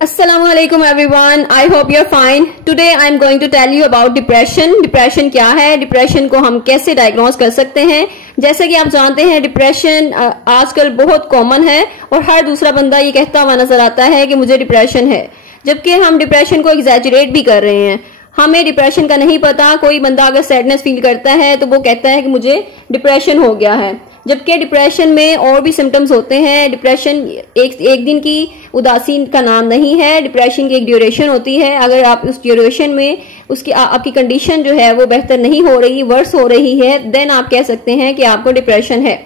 Assalamualaikum everyone. I hope you're fine. Today I am going to tell you about depression. Depression क्या है, depression को हम कैसे diagnose कर सकते हैं। जैसे कि आप जानते हैं डिप्रेशन आजकल बहुत कॉमन है और हर दूसरा बंदा ये कहता हुआ नजर आता है कि मुझे डिप्रेशन है, जबकि हम डिप्रेशन को एग्जैजरेट भी कर रहे हैं। हमें डिप्रेशन का नहीं पता। कोई बंदा अगर सैडनेस फील करता है तो वो कहता है कि मुझे डिप्रेशन हो गया है, जबकि डिप्रेशन में और भी सिम्टम्स होते हैं। डिप्रेशन एक दिन की उदासी का नाम नहीं है। डिप्रेशन की एक ड्यूरेशन होती है। अगर आप उस ड्यूरेशन में उसकी आपकी कंडीशन जो है वो बेहतर नहीं हो रही, वर्स हो रही है, देन आप कह सकते हैं कि आपको डिप्रेशन है।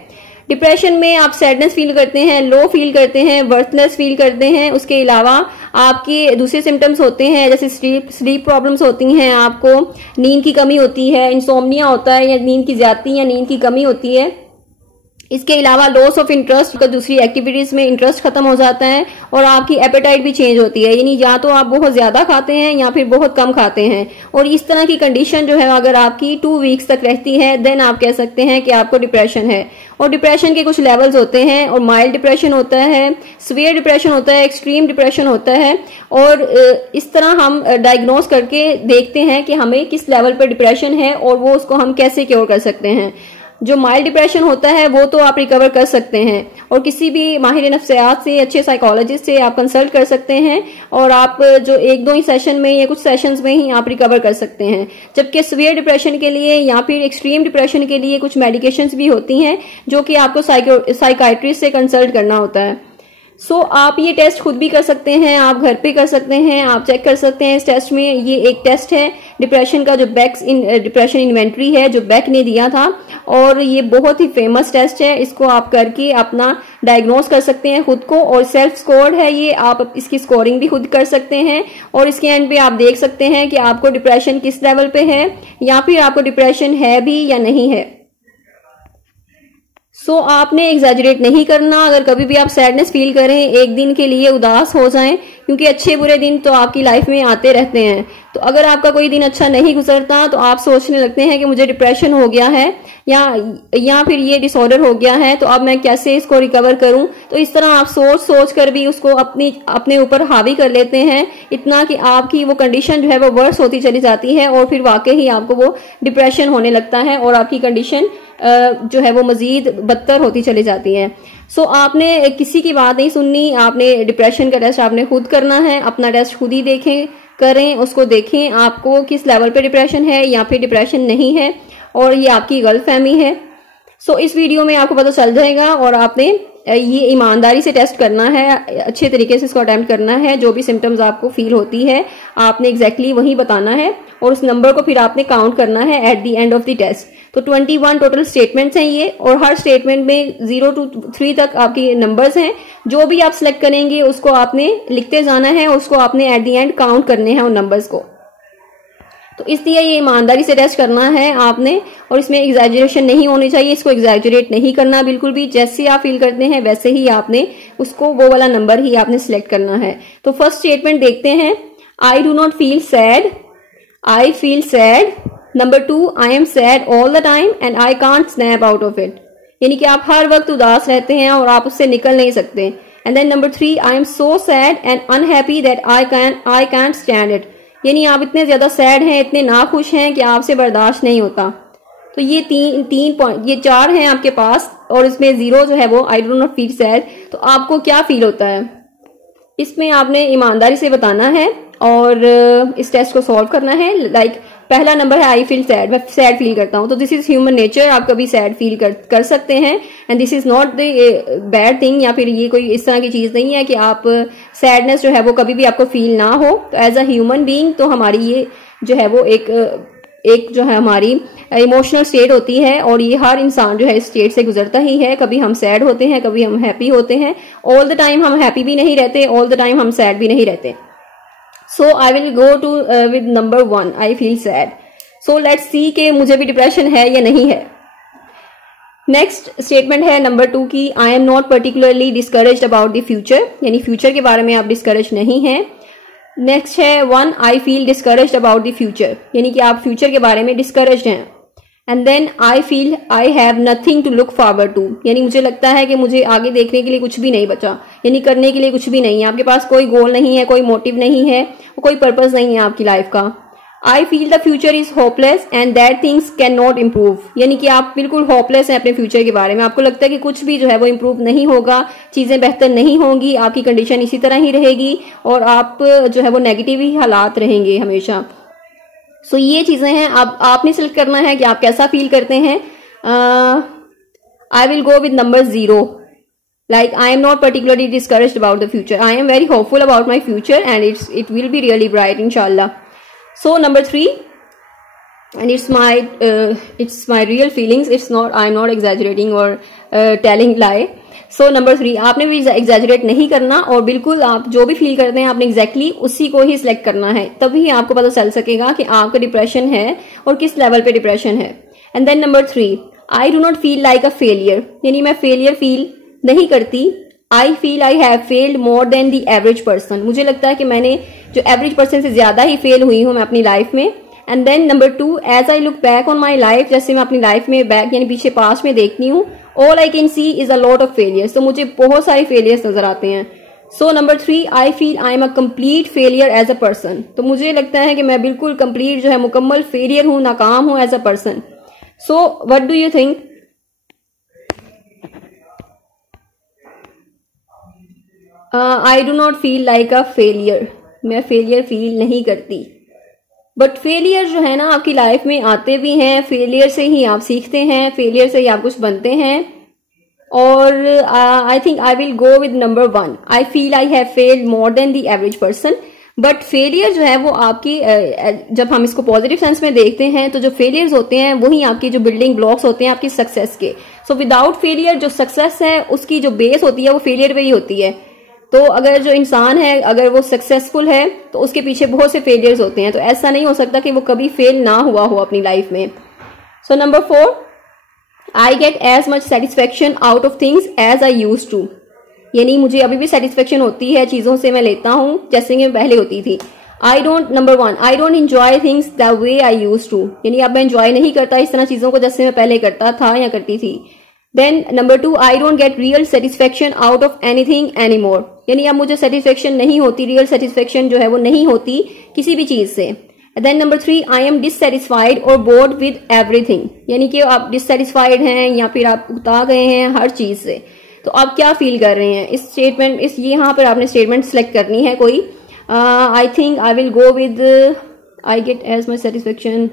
डिप्रेशन में आप सैडनेस फील करते हैं, लो फील करते हैं, वर्थलेस फील करते हैं। उसके अलावा आपके दूसरे सिम्टम्स होते हैं, जैसे स्लीप प्रॉब्लम्स होती हैं, आपको नींद की कमी होती है, इंसोम्निया होता है या नींद की ज्यादती या नींद की कमी होती है। इसके अलावा लॉस ऑफ इंटरेस्ट, तो दूसरी एक्टिविटीज में इंटरेस्ट खत्म हो जाता है और आपकी एपेटाइट भी चेंज होती है, यानी या तो आप बहुत ज्यादा खाते हैं या फिर बहुत कम खाते हैं। और इस तरह की कंडीशन जो है अगर आपकी 2 वीक्स तक रहती है, देन आप कह सकते हैं कि आपको डिप्रेशन है। और डिप्रेशन के कुछ लेवल्स होते हैं, और माइल्ड डिप्रेशन होता है, सीवियर डिप्रेशन होता है, एक्सट्रीम डिप्रेशन होता है। और इस तरह हम डायग्नोज करके देखते हैं कि हमें किस लेवल पर डिप्रेशन है और वो उसको हम कैसे क्योर कर सकते हैं। जो माइल्ड डिप्रेशन होता है वो तो आप रिकवर कर सकते हैं और किसी भी माहिर नफ्सियात से, अच्छे साइकोलॉजिस्ट से आप कंसल्ट कर सकते हैं और आप जो 1-2 ही सेशन में या कुछ सेशंस में ही आप रिकवर कर सकते हैं। जबकि सीवियर डिप्रेशन के लिए या फिर एक्सट्रीम डिप्रेशन के लिए कुछ मेडिकेशंस भी होती हैं जो कि आपको साइकाइट्रिस्ट से कंसल्ट करना होता है। आप ये टेस्ट खुद भी कर सकते हैं, आप घर पे कर सकते हैं, आप चेक कर सकते हैं इस टेस्ट में। ये एक टेस्ट है डिप्रेशन का, जो डिप्रेशन इन्वेंट्री है जो बेक ने दिया था, और ये बहुत ही फेमस टेस्ट है। इसको आप करके अपना डायग्नोज कर सकते हैं खुद को, और सेल्फ स्कोर्ड है ये, आप इसकी स्कोरिंग भी खुद कर सकते हैं और इसके एंड पे आप देख सकते हैं कि आपको डिप्रेशन किस लेवल पे है या फिर आपको डिप्रेशन है भी या नहीं है। आपने एग्जैजरेट नहीं करना। अगर कभी भी आप सैडनेस फील करें, एक दिन के लिए उदास हो जाएं, क्योंकि अच्छे बुरे दिन तो आपकी लाइफ में आते रहते हैं। तो अगर आपका कोई दिन अच्छा नहीं गुजरता तो आप सोचने लगते हैं कि मुझे डिप्रेशन हो गया है या फिर ये डिसऑर्डर हो गया है, तो अब मैं कैसे इसको रिकवर करूं। तो इस तरह आप सोच कर भी उसको अपने ऊपर हावी कर लेते हैं, इतना कि आपकी वो कंडीशन जो है वो वर्स होती चली जाती है और फिर वाकई ही आपको वो डिप्रेशन होने लगता है और आपकी कंडीशन जो है वो मजीद बदतर होती चली जाती है। आपने किसी की बात नहीं सुननी। आपने डिप्रेशन का टेस्ट आपने खुद करना है। अपना टेस्ट खुद ही करें, उसको देखें आपको किस लेवल पे डिप्रेशन है या फिर डिप्रेशन नहीं है, और ये आपकी गलतफहमी है। इस वीडियो में आपको पता चल जाएगा और आपने ये ईमानदारी से टेस्ट करना है, अच्छे तरीके से इसको अटेम्प्ट करना है। जो भी सिम्टम्स आपको फील होती है आपने एग्जैक्टली वही बताना है और उस नंबर को फिर आपने काउंट करना है at the end of the test. 21 total statements हैं ये, और हर स्टेटमेंट में 0 to 3 तक आपके नंबर्स हैं। जो भी आप सिलेक्ट करेंगे उसको आपने लिखते जाना है, उसको आपने एट द एंड काउंट करने हैं उन नंबर्स को। तो इसलिए ये ईमानदारी से टेस्ट करना है आपने, और इसमें एग्जैजरेशन नहीं होनी चाहिए। इसको एग्जैजरेट नहीं करना बिल्कुल भी। जैसे आप फील करते हैं वैसे ही आपने उसको वो वाला नंबर ही आपने सिलेक्ट करना है। तो फर्स्ट स्टेटमेंट देखते हैं। आई do not feel sad, I feel sad. Number 2, I am sad all the time and I can't snap out of it, यानी कि आप हर वक्त उदास रहते हैं और आप उससे निकल नहीं सकते। And then number 3, I am so sad and unhappy that I can't stand it, यानी आप इतने ज्यादा सैड हैं, इतने नाखुश हैं कि आपसे बर्दाश्त नहीं होता। तो ये तीन पॉइंट, ये 4 हैं आपके पास, और इसमें 0 जो है वो आई डू नॉट फील सैड। तो आपको क्या फील होता है इसमें आपने ईमानदारी से बताना है और इस टेस्ट को सॉल्व करना है। लाइक पहला नंबर है आई फील सैड, मैं सैड फील करता हूं, तो दिस इज ह्यूमन नेचर। आप कभी सैड फील कर सकते हैं and this is not the bad thing, या फिर ये कोई इस तरह की चीज नहीं है कि आप सैडनेस जो है वो कभी भी आपको फील ना हो। तो एज अ ह्यूमन बीइंग तो हमारी ये जो है वो एक जो है हमारी इमोशनल स्टेट होती है, और ये हर इंसान जो है इस स्टेट से गुजरता ही है। कभी हम सैड होते हैं, कभी हम हैप्पी होते हैं। ऑल द टाइम हम हैप्पी भी नहीं रहते, ऑल द टाइम हम सैड भी नहीं रहते। I will go to with number 1, I feel sad. Let's see कि मुझे भी डिप्रेशन है या नहीं है। नेक्स्ट स्टेटमेंट है नंबर 2 की, आई am not particularly discouraged about the future, यानी फ्यूचर के बारे में आप डिस्करेज नहीं हैं। नेक्स्ट है 1, I feel discouraged about the future, यानी कि आप फ्यूचर के बारे में डिस्करेज्ड हैं। And then I feel I have nothing to look forward to, यानी मुझे लगता है कि मुझे आगे देखने के लिए कुछ भी नहीं बचा, यानी करने के लिए कुछ भी नहीं है, आपके पास कोई गोल नहीं है, कोई मोटिव नहीं है, कोई पर्पस नहीं है आपकी लाइफ का। I feel the future is hopeless and that things can not improve, यानी कि आप बिल्कुल होपलेस हैं अपने फ्यूचर के बारे में, आपको लगता है कि कुछ भी जो है वो इम्प्रूव नहीं होगा, चीजें बेहतर नहीं होंगी, आपकी कंडीशन इसी तरह ही रहेगी और आप जो है वो नेगेटिव ही हालात रहेंगे हमेशा। सो ये चीजें हैं, अब आपने सिलेक्ट करना है कि आप कैसा फील करते हैं। I will go with number 0, like I am not particularly discouraged about the future, I am very hopeful about my future and it will be really bright inshallah. So number 3, and it's my real feelings, it's not, I'm not exaggerating or telling lie. So number 3, आपने भी exaggerate नहीं करना और बिल्कुल आप जो भी feel करते हैं आपने exactly उसी को ही select करना है, तभी आपको पता चल सकेगा कि आपका डिप्रेशन है और किस लेवल पे डिप्रेशन है। And then number 3, I do not feel like a failure, यानी मैं failure फील नहीं करती। I feel I have failed more than the average person, मुझे लगता है कि मैंने जो एवरेज पर्सन से ज्यादा ही फेल हुई हूँ मैं अपनी लाइफ में। And then number 2, as I look back on my life, जैसे मैं अपनी लाइफ में बैक यानी पीछे पास में देखती हूँ, all I can see is a lot of failures, तो मुझे बहुत सारे फेलियर्स नजर आते हैं। So number 3, I feel I am a complete failure as a person, तो मुझे लगता है कि मैं बिल्कुल कंप्लीट जो है मुकम्मल फेलियर हूँ, नाकाम हूँ as a person. So what do you think? I do not feel like a failure, मैं फेलियर फील नहीं करती। बट फेलियर जो है ना आपकी लाइफ में आते भी हैं, फेलियर से ही आप सीखते हैं, फेलियर से ही आप कुछ बनते हैं। और आई think I will go with number 1, I feel I have failed more than the average person. But failure जो है वो आपकी जब हम इसको पॉजिटिव सेंस में देखते हैं तो जो फेलियर्स होते हैं वही आपकी जो बिल्डिंग ब्लॉक्स होते हैं आपकी सक्सेस के। सो विदाउट फेलियर जो सक्सेस है उसकी जो बेस होती है वो फेलियर पे ही होती है। तो अगर जो इंसान है अगर वो सक्सेसफुल है तो उसके पीछे बहुत से फेलियर्स होते हैं, तो ऐसा नहीं हो सकता कि वो कभी फेल ना हुआ हो अपनी लाइफ में। So number 4, I get as much satisfaction out of things as I use to, यानी मुझे अभी भी सेटिस्फेक्शन होती है चीजों से मैं लेता हूं जैसे कि पहले होती थी। Number 1, I don't enjoy things the way I use to, यानी अब मैं एंजॉय नहीं करता इस तरह चीजों को जैसे मैं पहले करता था या करती थी। Then number 2, I don't get real satisfaction out of anything any more, यानी अब मुझे सेटिस्फेक्शन नहीं होती, रियल सेटिस्फेक्शन जो है वो नहीं होती किसी भी चीज से। Then number 3, I am dissatisfied और बोर्ड विद एवरीथिंग, यानी कि आप डिससेटिस्फाइड हैं या फिर आप उगता गए हैं हर चीज से। तो आप क्या फील कर रहे हैं इस स्टेटमेंट, इस यहाँ पर आपने स्टेटमेंट सेलेक्ट करनी है कोई। I think I will go with I get as much satisfaction,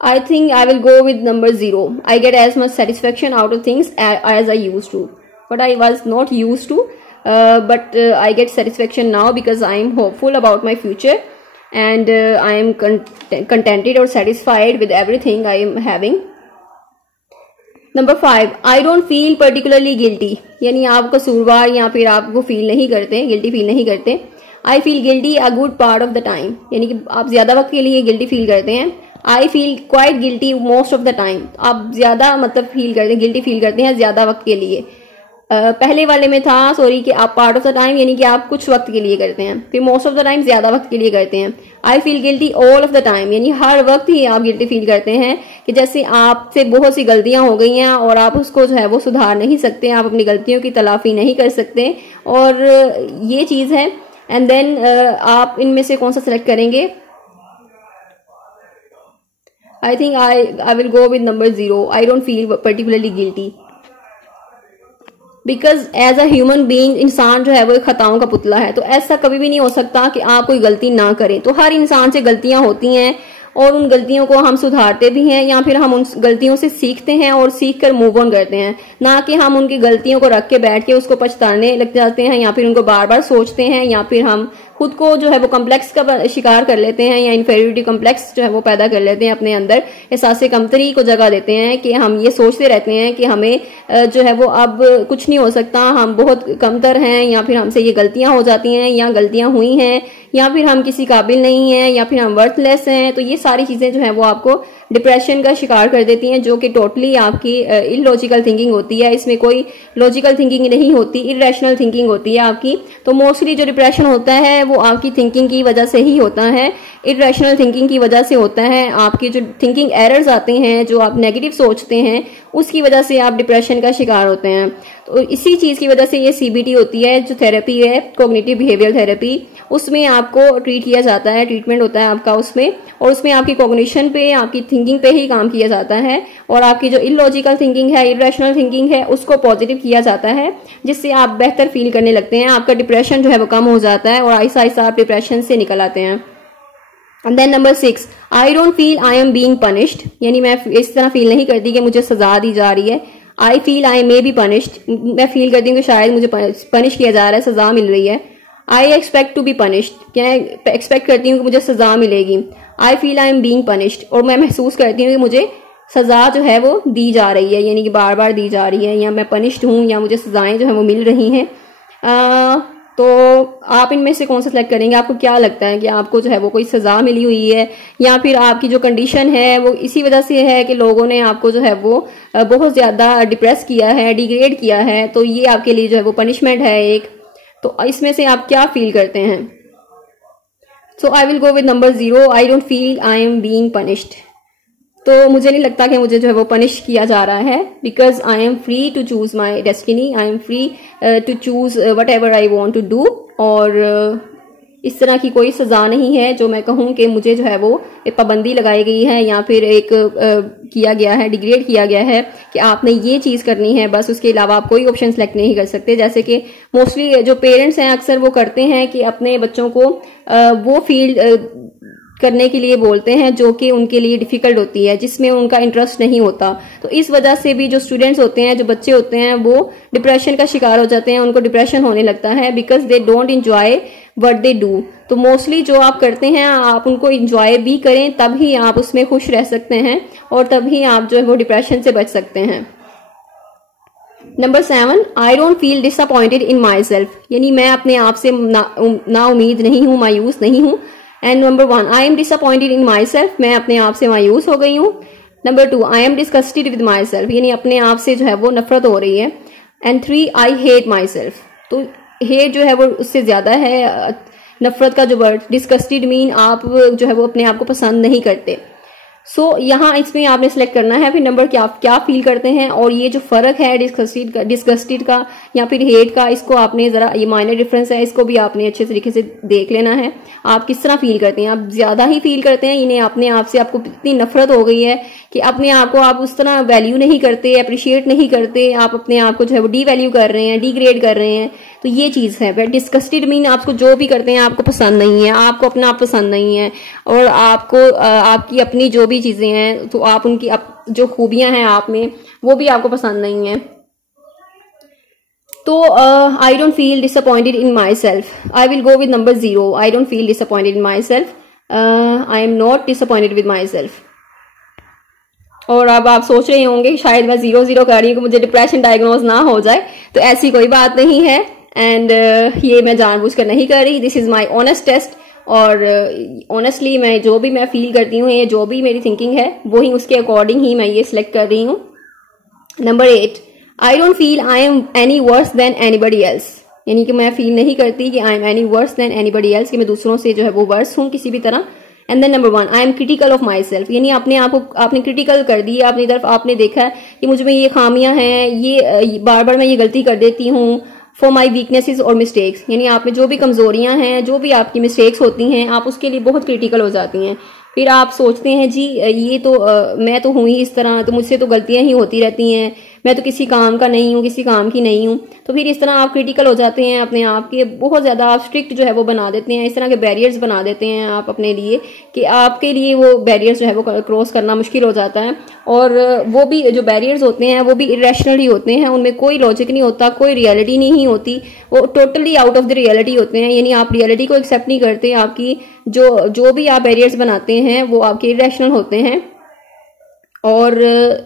I think I will go with number 0. I get as much satisfaction out of things as I used to, but I was not used to. But I get satisfaction now because I am hopeful about my future, and I am contented or satisfied with everything I am having. Number 5, I don't feel particularly guilty, यानी आप कसूरवार या फिर आपको feel नहीं करते, guilty feel नहीं करते। I feel guilty a good part of the time, यानी कि आप ज्यादा वक्त के लिए गिल्टी फील करते हैं। I feel quite guilty most of the time, आप ज्यादा मतलब फील करते हैं, गिल्टी फील करते हैं ज्यादा वक्त के लिए। पहले वाले में था सॉरी कि आप पार्ट ऑफ द टाइम यानी कि आप कुछ वक्त के लिए करते हैं, फिर मोस्ट ऑफ द टाइम ज्यादा वक्त के लिए करते हैं। I feel guilty all of the time, यानी हर वक्त ही आप गिल्टी फील करते हैं कि जैसे आपसे बहुत सी गलतियां हो गई हैं और आप उसको जो है वो सुधार नहीं सकते, आप अपनी गलतियों की तलाफी नहीं कर सकते, और ये चीज है। एंड देन आप इनमें से कौन सा सिलेक्ट करेंगे? I think I will go with number 0. I don't feel particularly guilty because as a human being इंसान जो है वो खताओं का पुतला है, तो ऐसा कभी भी नहीं हो सकता कि आप कोई गलती ना करें। तो हर इंसान से गलतियां होती हैं और उन गलतियों को हम सुधारते भी हैं या फिर हम उन गलतियों से सीखते हैं और सीख कर मूव ऑन करते हैं, ना कि हम उनकी गलतियों को रख के बैठ के उसको पछताने लग जाते हैं या फिर उनको बार बार सोचते हैं या फिर हम खुद को जो है वो कम्प्लेक्स का शिकार कर लेते हैं या इन्फेरियोरिटी कम्प्लेक्स जो है वो पैदा कर लेते हैं अपने अंदर, एहसास कमतरी को जगह देते हैं कि हम ये सोचते रहते हैं कि हमें जो है वो अब कुछ नहीं हो सकता, हम बहुत कमतर हैं, या फिर हमसे ये गलतियां हो जाती हैं, या गलतियां हुई हैं, या फिर हम किसी काबिल नहीं हैं, या फिर हम वर्थलेस हैं। तो ये सारी चीजें जो है वो आपको डिप्रेशन का शिकार कर देती हैं, जो कि टोटली आपकी इलॉजिकल थिंकिंग होती है। इसमें कोई लॉजिकल थिंकिंग नहीं होती, इरेशनल थिंकिंग होती है आपकी। तो मोस्टली जो डिप्रेशन होता है वो आपकी थिंकिंग की वजह से ही होता है, इरेशनल थिंकिंग की वजह से होता है। आपकी जो थिंकिंग एरर्स आते हैं, जो आप नेगेटिव सोचते हैं, उसकी वजह से आप डिप्रेशन का शिकार होते हैं। तो इसी चीज की वजह से ये सीबीटी होती है, जो थेरेपी है, कॉग्निटिव बिहेवियर थेरेपी, उसमें आपको ट्रीट किया जाता है, ट्रीटमेंट होता है आपका उसमें, और उसमें आपकी कॉग्निशन पे, आपकी थिंकिंग पे ही काम किया जाता है, और आपकी जो इलॉजिकल थिंकिंग है, इरेशनल थिंकिंग है, उसको पॉजिटिव किया जाता है, जिससे आप बेहतर फील करने लगते हैं। आपका डिप्रेशन जो है वो कम हो जाता है और आहिस्ता आहिस्ता आप डिप्रेशन से निकल आते हैं। And then number 6, I don't feel I am being punished, यानी मैं इस तरह फील नहीं करती कि मुझे सजा दी जा रही है। आई feel I may be punished, मैं फील करती हूँ कि शायद मुझे पनिश किया जा रहा है, सजा मिल रही है। I expect to be punished, क्या एक्सपेक्ट करती हूँ कि मुझे सजा मिलेगी। I feel I am being punished, और मैं महसूस करती हूँ कि मुझे सजा जो है वो दी जा रही है, यानी कि बार बार दी जा रही है, या मैं पनिश्ड हूँ, या मुझे सजाएं जो है वो मिल रही हैं। तो आप इनमें से कौन सा सेलेक्ट करेंगे? आपको क्या लगता है कि आपको जो है वो कोई सजा मिली हुई है, या फिर आपकी जो कंडीशन है वो इसी वजह से है कि लोगों ने आपको जो है वो बहुत ज्यादा डिप्रेस किया है, डिग्रेड किया है, तो ये आपके लिए जो है वो पनिशमेंट है एक। तो इसमें से आप क्या फील करते हैं? So I will go with number 0, I don't feel I am being punished. तो मुझे नहीं लगता कि मुझे जो है वो पनिश किया जा रहा है, because I am free to choose my destiny, I am free to choose whatever I want to do. और इस तरह की कोई सजा नहीं है जो मैं कहूँ कि मुझे जो है वो एक पाबंदी लगाई गई है, या फिर एक किया गया है, डिग्रेड किया गया है कि आपने ये चीज करनी है, बस उसके अलावा आप कोई ऑप्शन सेलेक्ट नहीं कर सकते। जैसे कि मोस्टली जो पेरेंट्स हैं अक्सर वो करते हैं कि अपने बच्चों को वो फील्ड करने के लिए बोलते हैं जो कि उनके लिए डिफिकल्ट होती है, जिसमें उनका इंटरेस्ट नहीं होता। तो इस वजह से भी जो स्टूडेंट्स होते हैं, जो बच्चे होते हैं, वो डिप्रेशन का शिकार हो जाते हैं, उनको डिप्रेशन होने लगता है, because they don't enjoy what they do. तो मोस्टली जो आप करते हैं आप उनको इंजॉय भी करें, तभी आप उसमें खुश रह सकते हैं, और तभी आप जो है वो डिप्रेशन से बच सकते हैं। Number 7, I don't feel disappointed in my self, यानी मैं अपने आप से ना उम्मीद नहीं हूं, मायूस नहीं हूं। And number 1, I am disappointed in my self, मैं अपने आप से मायूस हो गई हूँ। Number 2, I am disgusted with my self, यानी अपने आप से जो है वो नफरत हो रही है। And 3, I hate my self, तो हेट जो है वो उससे ज्यादा है, नफरत का जो वर्ड। डिस्गस्टेड मीन आप जो है वो अपने आप को पसंद नहीं करते। सो यहाँ इसमें आपने सेलेक्ट करना है फिर नंबर क्या फील करते हैं, और ये जो फर्क है डिस्गस्टेड का या फिर हेट का, इसको आपने जरा, ये माइनर डिफरेंस है, इसको भी आपने अच्छे तरीके से देख लेना है। आप किस तरह फील करते हैं? आप ज्यादा ही फील करते हैं, इन्हें अपने आप से आपको इतनी नफरत हो गई है कि अपने आप को आप उस तरह वैल्यू नहीं करते, अप्रिशिएट नहीं करते, आप अपने आप को जो है वो डी वैल्यू कर रहे हैं, डिग्रेड कर रहे हैं। तो ये चीज है। डिस्गस्टेड मीन आपको जो भी करते हैं आपको पसंद नहीं है, आपको अपना आप पसंद नहीं है, और आपको आपकी अपनी जो भी चीजें हैं, तो आप उनकी जो खूबियां हैं आप में, वो भी आपको पसंद नहीं है। तो आई don't feel disappointed in my self, I will go with number 0, I don't feel disappointed in my self, I am not disappointed with my self. और अब आप सोच रहे होंगे शायद मैं 0-0 कर रही हूँ कि मुझे डिप्रेशन डायग्नोज ना हो जाए, तो ऐसी कोई बात नहीं है। एंड ये मैं जानबूझकर नहीं कर रही, this is my honest test. और ऑनेस्टली मैं जो भी मैं फील करती हूँ, ये जो भी मेरी थिंकिंग है, वही उसके अकॉर्डिंग ही मैं ये सिलेक्ट कर रही हूँ। Number 8, I don't feel I am any worse than anybody else, यानी कि मैं फील नहीं करती कि I am any worse than anybody else, कि मैं दूसरों से जो है वो वर्स हूँ किसी भी तरह। And then number 1, I am critical of myself, यानी अपने आप को आपने क्रिटिकल कर दी, अपनी तरफ आपने देखा कि मुझ में ये खामियां हैं, ये बार बार मैं ये गलती कर देती हूँ। फॉर माई वीकनेसेस और मिस्टेक्स, यानी आप में जो भी कमजोरियां हैं, जो भी आपकी मिस्टेक्स होती हैं, आप उसके लिए बहुत क्रिटिकल हो जाती हैं। फिर आप सोचते हैं जी ये तो मैं तो हूँ ही इस तरह, तो मुझसे तो गलतियां ही होती रहती हैं, मैं तो किसी काम का नहीं हूँ, किसी काम की नहीं हूँ। तो फिर इस तरह आप क्रिटिकल हो जाते हैं अपने आप के, बहुत ज्यादा आप स्ट्रिक्ट जो है वो बना देते हैं, इस तरह के बैरियर्स बना देते हैं आप अपने लिए कि आपके लिए वो बैरियर्स जो है वो क्रॉस करना मुश्किल हो जाता है। और वो भी जो बैरियर्स होते हैं वो भी इरेशनल ही होते हैं, उनमें कोई लॉजिक नहीं होता, कोई रियलिटी नहीं होती, वो totally out of the reality होते हैं। यानी आप रियलिटी को एक्सेप्ट नहीं करते, आपकी जो भी आप बैरियर्स बनाते हैं वो आपके इरेशनल होते हैं और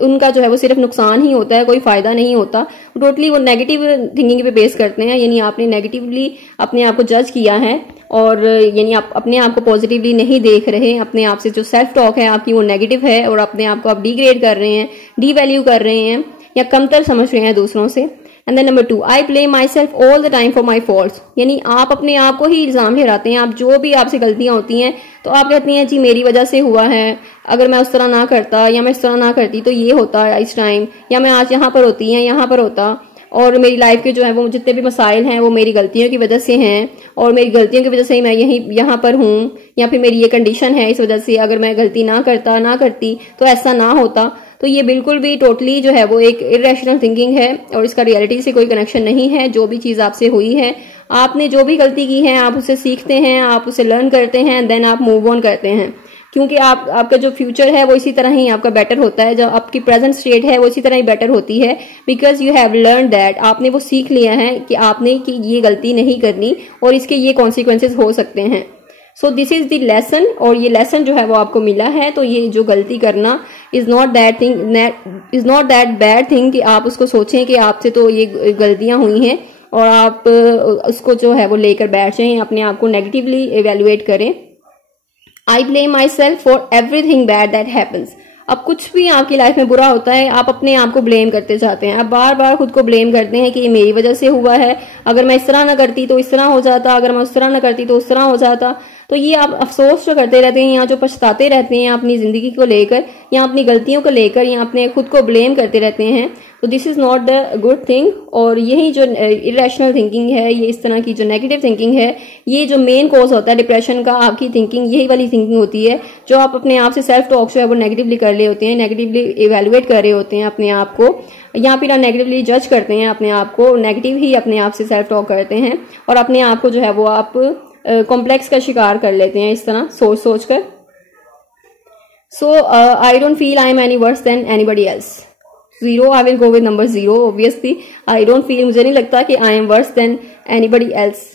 उनका जो है वो सिर्फ नुकसान ही होता है, कोई फायदा नहीं होता। टोटली वो नेगेटिव थिंकिंग पे बेस करते हैं, यानी आपने नेगेटिवली अपने आप को जज किया है और यानी आप अपने आप को पॉजिटिवली नहीं देख रहे, अपने आप से जो सेल्फ टॉक है आपकी वो नेगेटिव है और अपने आप को आप डिग्रेड कर रहे हैं, डी वैल्यू कर रहे हैं या कमतर समझ रहे हैं दूसरों से। And then number 2, I blame myself all the time for my faults, यानी आप अपने आप को ही इल्जाम ठहराते हैं। आप जो भी आपसे गलतियां होती हैं तो आप कहती हैं जी मेरी वजह से हुआ है, अगर मैं उस तरह ना करता या मैं इस तरह ना करती तो ये होता इस टाइम, या मैं आज यहाँ पर होती या यहाँ पर होता, और मेरी लाइफ के जो है वो जितने भी मसाइल हैं वो मेरी गलतियों की वजह से हैं और मेरी गलतियों की वजह से ही मैं यहाँ पर हूँ, या फिर मेरी ये कंडीशन है इस वजह से, अगर मैं गलती ना करती तो ऐसा ना होता। तो ये बिल्कुल भी टोटली जो है वो एक इरेशनल थिंकिंग है और इसका रियलिटी से कोई कनेक्शन नहीं है। जो भी चीज आपसे हुई है, आपने जो भी गलती की है, आप उसे सीखते हैं, आप उसे लर्न करते हैं, देन आप मूव ऑन करते हैं, क्योंकि आपका जो फ्यूचर है वो इसी तरह ही आपका बेटर होता है, जो आपकी प्रेजेंट स्टेट है वो इसी तरह ही बेटर होती है, because you have learn that, आपने वो सीख लिया है कि आपने कि ये गलती नहीं करनी और इसके ये कॉन्सिक्वेंसेज हो सकते हैं। सो दिस इज द लेसन, और ये लेसन जो है वो आपको मिला है। तो ये जो गलती करना is not that bad thing कि आप उसको सोचें कि आपसे तो ये गलतियां हुई हैं और आप उसको जो है वो लेकर बैठ जाएं, अपने आप को नेगेटिवली इवेल्युएट करें। आई blame my self for everything bad that happens. अब कुछ भी आपकी लाइफ में बुरा होता है आप अपने आप को ब्लेम करते जाते हैं, आप बार बार खुद को ब्लेम करते हैं कि ये मेरी वजह से हुआ है, अगर मैं इस तरह ना करती तो इस तरह हो जाता, अगर मैं उस तरह ना करती तो उस तरह हो जाता। तो ये आप अफसोस जो करते रहते हैं या जो पछताते रहते हैं अपनी जिंदगी को लेकर या अपनी गलतियों को लेकर या अपने खुद को ब्लेम करते रहते हैं, तो this is not the good thing. और यही जो इरेशनल थिंकिंग है, ये इस तरह की जो नेगेटिव थिंकिंग है, ये जो मेन कॉज होता है डिप्रेशन का, आपकी थिंकिंग यही वाली थिंकिंग होती है जो आप अपने आप से सेल्फ टॉक जो है वो नेगेटिवली कर रहे होते हैं, नेगेटिवली इवेल्युएट कर रहे होते हैं अपने आप को, या फिर आप नेगेटिवली जज करते हैं अपने आप को, नेगेटिव ही अपने आप से सेल्फ टॉक करते हैं और अपने आप को जो है वो आप कॉम्प्लेक्स का शिकार कर लेते हैं इस तरह सोच कर। So I don't feel I am any worse than anybody else. 0, I will go with number 0 obviously. I don't feel, मुझे नहीं लगता कि I am worse than anybody else,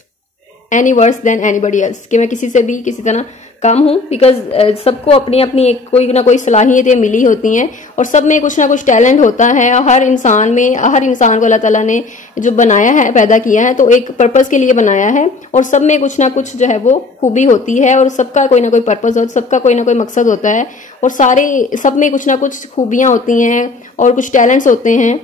any worse than anybody else, कि मैं किसी से भी किसी तरह कम हूं, बिकॉज सबको अपनी अपनी एक कोई ना कोई सलाहियतें मिली होती हैं और सब में कुछ ना कुछ टैलेंट होता है। हर इंसान को अल्लाह ताला ने जो बनाया है, पैदा किया है, तो एक पर्पस के लिए बनाया है और सब में कुछ ना कुछ जो है वो खूबी होती है और सबका कोई ना कोई पर्पस हो, सबका कोई ना कोई मकसद होता है और सब में कुछ ना कुछ खूबियां होती हैं और कुछ टैलेंट्स होते हैं।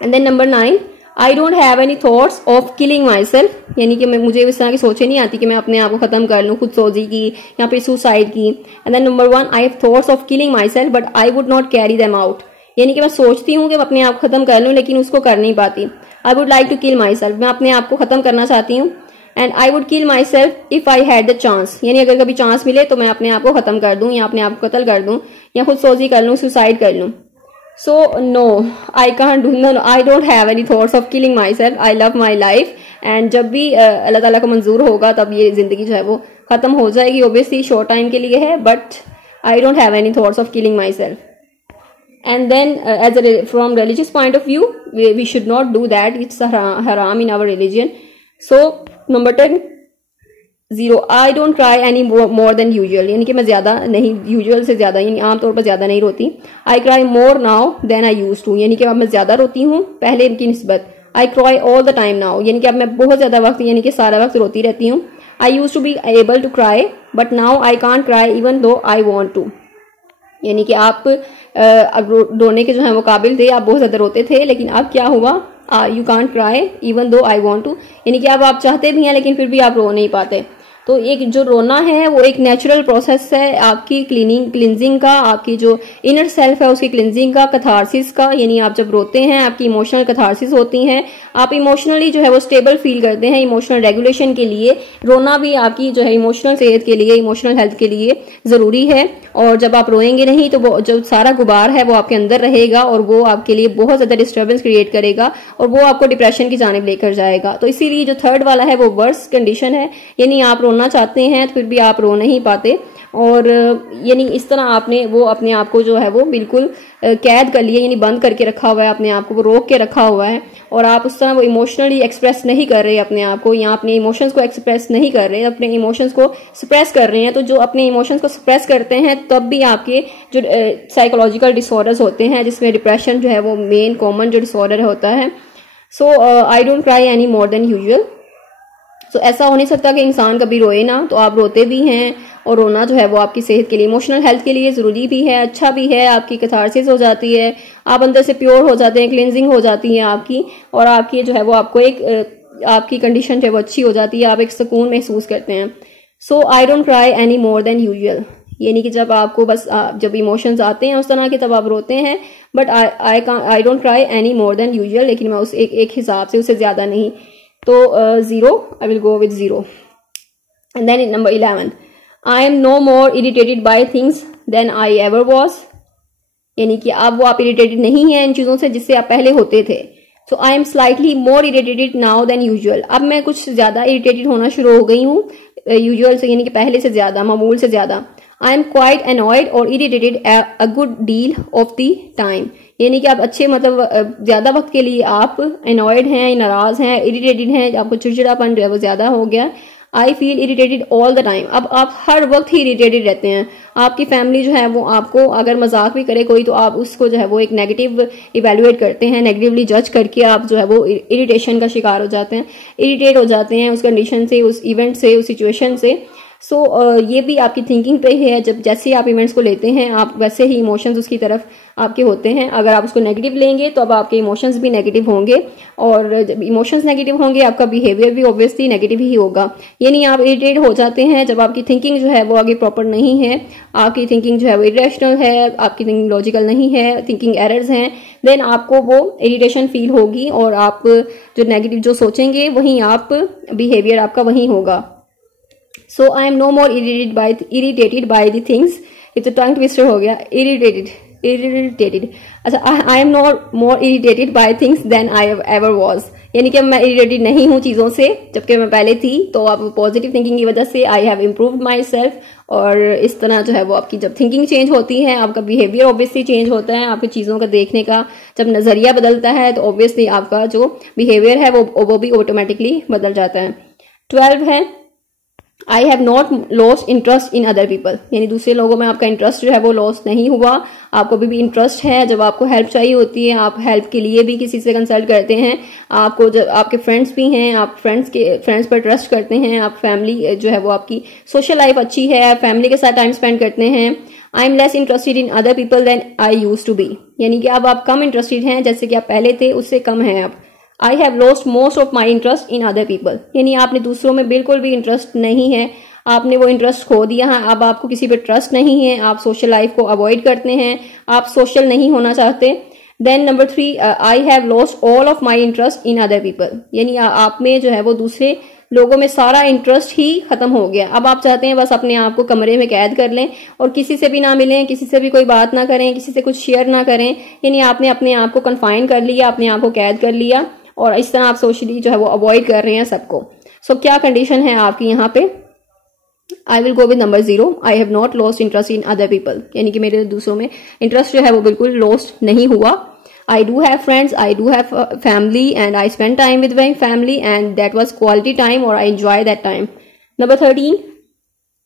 And then number 9, I don't have any thoughts of killing myself, यानी कि मुझे इस तरह की सोचें नहीं आती कि मैं अपने आप को खत्म कर लूं, खुद सोजी की या फिर सुसाइड की। And then number 1, I have thoughts of killing myself but I would not carry them out, यानी कि मैं सोचती हूँ कि मैं अपने आप को खत्म कर लूं लेकिन उसको कर नहीं पाती। I would like to kill myself, मैं अपने आप को खत्म करना चाहती हूँ। And I would kill myself if I had the chance, यानी अगर कभी चांस मिले तो मैं अपने आप को खत्म कर दूं या अपने आप को कत्ल कर दूं या खुद सोजी कर लूं, सुसाइड कर लूं। So no, I can't do, no, I don't have any thoughts of killing myself. I love my life and जब भी अल्लाह ताला को मंजूर होगा तब ये जिंदगी जो है वो खत्म हो जाएगी। Obviously शॉर्ट टाइम के लिए है, but I don't have any thoughts of killing myself. And then from religious point of view, we should not do that. It's haram in our religion. So number 10, 0, I don't cry any more than usual, यानी कि मैं ज्यादा नहीं, usual से ज्यादा यानी आमतौर पर ज्यादा नहीं रोती। I cry more now than I use to, यानी कि अब मैं ज्यादा रोती हूँ पहले की निस्बत। I cry all the time now, यानी कि अब मैं बहुत ज्यादा वक्त यानी कि सारा वक्त रोती रहती हूँ। I use to be able to cry but now I can't cry even though I want to, यानी कि आप रोने के जो है वो काबिल थे, आप बहुत ज्यादा रोते थे, लेकिन अब क्या हुआ, you can't cry even though I want to, यानी कि अब आप चाहते भी हैं लेकिन फिर भी आप रो नहीं पाते। तो एक जो रोना है वो एक नेचुरल प्रोसेस है आपकी क्लींजिंग का, आपकी जो इनर सेल्फ है उसकी क्लींजिंग का, कैथारसिस का। यानी आप जब रोते हैं आपकी इमोशनल कैथारसिस होती है, आप इमोशनली जो है वो स्टेबल फील करते हैं। इमोशनल रेगुलेशन के लिए रोना भी आपकी जो है इमोशनल सेहत के लिए, इमोशनल हेल्थ के लिए जरूरी है। और जब आप रोएंगे नहीं तो वो जो सारा गुबार है वो आपके अंदर रहेगा और वो आपके लिए बहुत ज्यादा डिस्टर्बेंस क्रिएट करेगा और वो आपको डिप्रेशन की जानिब लेकर जाएगा। तो इसीलिए जो थर्ड वाला है वो वर्स्ट कंडीशन है, यानी आप रोना चाहते हैं तो फिर भी आप रो नहीं पाते, और यानी इस तरह आपने वो अपने आप को जो है वो बिल्कुल कैद कर लिया, यानी बंद करके रखा हुआ है अपने आप को, वो रोक के रखा हुआ है और आप उस तरह वो इमोशनली एक्सप्रेस नहीं कर रहे अपने आप को, या अपने इमोशंस को एक्सप्रेस नहीं कर रहे, अपने इमोशंस को सप्रेस कर रहे हैं। तो जो अपने इमोशंस को सप्रेस करते हैं तब भी आपके जो साइकोलॉजिकल डिसऑर्डर्स होते हैं, जिसमें डिप्रेशन जो है वो मेन कॉमन जो डिसऑर्डर होता है। So I don't cry any more than usual. तो ऐसा हो नहीं सकता कि इंसान कभी रोए ना, तो आप रोते भी हैं और रोना जो है वो आपकी सेहत के लिए, इमोशनल हेल्थ के लिए जरूरी भी है, अच्छा भी है। आपकी कैथारसिस हो जाती है, आप अंदर से प्योर हो जाते हैं, क्लींजिंग हो जाती है आपकी, और आपकी जो है वो आपको एक आपकी कंडीशन जो है वो अच्छी हो जाती है, आप एक सुकून महसूस करते हैं। So I don't cry any more than usual, यानी कि जब आपको बस जब इमोशंस आते हैं उस तरह के तब आप रोते हैं, but I don't cry any more than usual, लेकिन मैं उस एक हिसाब से, उससे ज्यादा नहीं। तो 0, I will go with 0। And then number 11, I am no more irritated by things than I ever was, यानी कि अब वो आप इरिटेटेड नहीं है इन चीजों से जिससे आप पहले होते थे। So I am slightly more irritated now than usual, अब मैं कुछ ज्यादा इरिटेटेड होना शुरू हो गई हूँ यूजुअल से, यानी कि पहले से ज्यादा, मामूल से ज्यादा। आई एम क्वाइट एनॉयड और irritated a good deal of the time, यानी कि आप अच्छे मतलब ज्यादा वक्त के लिए आप एनॉयड हैं, नाराज हैं, इरिटेटेड हैं, आपको चिड़चिड़ापन जो है वो ज्यादा हो गया। I feel irritated all the time, अब आप हर वक्त ही इरिटेटेड रहते हैं। आपकी फैमिली जो है वो आपको अगर मजाक भी करे कोई, तो आप उसको जो है वो एक नेगेटिव इवेल्युएट करते हैं, नेगेटिवली जज करके आप जो है वो इरिटेशन का शिकार हो जाते हैं, इरिटेट हो जाते हैं उस कंडीशन से, उस इवेंट से, उस सिचुएशन से। सो ये भी आपकी थिंकिंग पे है, जब जैसे आप इवेंट्स को लेते हैं आप वैसे ही इमोशंस उसकी तरफ आपके होते हैं। अगर आप उसको नेगेटिव लेंगे तो अब आपके इमोशंस भी नेगेटिव होंगे, और जब इमोशंस नेगेटिव होंगे आपका बिहेवियर भी ऑब्वियसली नेगेटिव ही होगा। यानी आप इरिटेट हो जाते हैं जब आपकी थिंकिंग जो है वो आगे प्रॉपर नहीं है, आपकी थिंकिंग जो है वो इरेशनल है, आपकी थिंकिंग लॉजिकल नहीं है, थिंकिंग एरर्स हैं, देन आपको वो इरिटेशन फील होगी और आप जो नेगेटिव जो सोचेंगे वहीं आप बिहेवियर आपका वहीं होगा। So I am no more irritated by the things, ये तो टंग ट्विस्टर हो गया, इरिटेटेड। अच्छा, I am not more irritated by things than I ever was, यानी कि मैं इरिटेटेड नहीं हूं चीजों से जबकि मैं पहले थी। तो अब पॉजिटिव थिंकिंग की वजह से I have improved my self, और इस तरह जो है वो आपकी जब थिंकिंग चेंज होती है आपका बिहेवियर ऑब्वियसली चेंज होता है, आपकी चीजों का देखने का जब नजरिया बदलता है तो ऑब्वियसली आपका जो बिहेवियर है वो भी ऑटोमेटिकली बदल जाता है। 12 है, आई have not lost interest in other people, यानी दूसरे लोगों में आपका इंटरेस्ट जो है वो लॉस्ट नहीं हुआ, आपको भी इंटरेस्ट है। जब आपको हेल्प चाहिए होती है आप हेल्प के लिए भी किसी से कंसल्ट करते हैं, आपको जब आपके फ्रेंड्स भी हैं, आप फ्रेंड्स पर ट्रस्ट करते हैं, आप फैमिली जो है वो आपकी सोशल लाइफ अच्छी है, आप फैमिली के साथ टाइम स्पेंड करते हैं। I am less interested in other people than I use to be, यानी कि अब आप कम इंटरेस्टेड हैं, जैसे कि आप पहले थे उससे कम हैं आप। आई have lost most of my interest in other people, यानी आपने दूसरों में बिल्कुल भी इंटरेस्ट नहीं है, आपने वो इंटरेस्ट खो दिया है, अब आपको किसी पे ट्रस्ट नहीं है, आप सोशल लाइफ को अवॉइड करते हैं, आप सोशल नहीं होना चाहते। Then number 3, I have lost all of my interest in other people, यानी आप में जो है वो दूसरे लोगों में सारा इंटरेस्ट ही खत्म हो गया। अब आप चाहते हैं बस अपने आप को कमरे में कैद कर लें और किसी से भी ना मिलें, किसी से भी कोई बात ना करें, किसी से कुछ शेयर ना करें, यानी आपने अपने आप को कन्फाइन कर लिया, अपने आप को कैद कर लिया, और इस तरह आप सोशली जो है वो अवॉइड कर रहे हैं सबको। सो क्या कंडीशन है आपकी यहाँ पे? आई will go with number 0, I have not lost interest in other people, यानी कि मेरे दूसरों में इंटरेस्ट जो है वो बिल्कुल लॉस्ट नहीं हुआ। I do have friends, I do have family, and I spend time with my family, and that was quality time, or I enjoy that time. Number 13,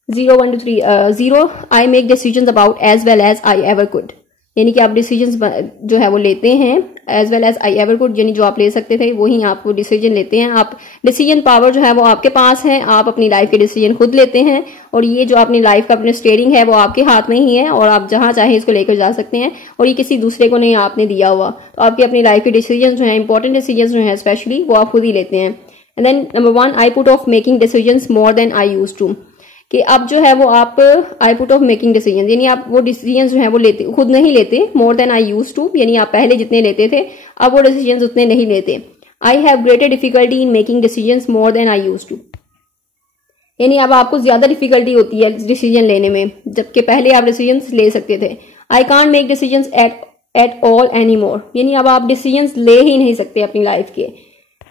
0, 1 to 3, 0, I make decisions about as well as I ever could, यानी कि आप decisions जो है वो लेते हैं as well as I ever could, यानी जो आप ले सकते थे वही आप वो डिसीजन लेते हैं। आप डिसीजन पावर जो है वो आपके पास है, आप अपनी लाइफ के डिसीजन खुद लेते हैं, और ये जो अपनी लाइफ का अपने स्टीयरिंग है वो आपके हाथ में ही है, और आप जहां चाहे इसको लेकर जा सकते हैं, और ये किसी दूसरे को नहीं आपने दिया हुआ। तो आपकी अपनी लाइफ के डिसीजन जो है, इंपॉर्टेंट डिसीजन जो है स्पेशली, वो आप खुद ही लेते हैं। And then number 1, I put off making decisions more than I used to, कि अब जो है वो आप I put off making decision, यानी आप वो डिसीजन जो है वो लेते खुद नहीं लेते, more than I used to, यानी आप पहले जितने लेते थे अब वो डिसीजन उतने नहीं लेते। I have greater difficulty in making decisions more than I used to, यानी अब आपको ज्यादा डिफिकल्टी होती है डिसीजन लेने में, जबकि पहले आप डिसीजन ले सकते थे। I can't make decisions eight all any more, यानी अब आप डिसीजंस ले ही नहीं सकते अपनी लाइफ के।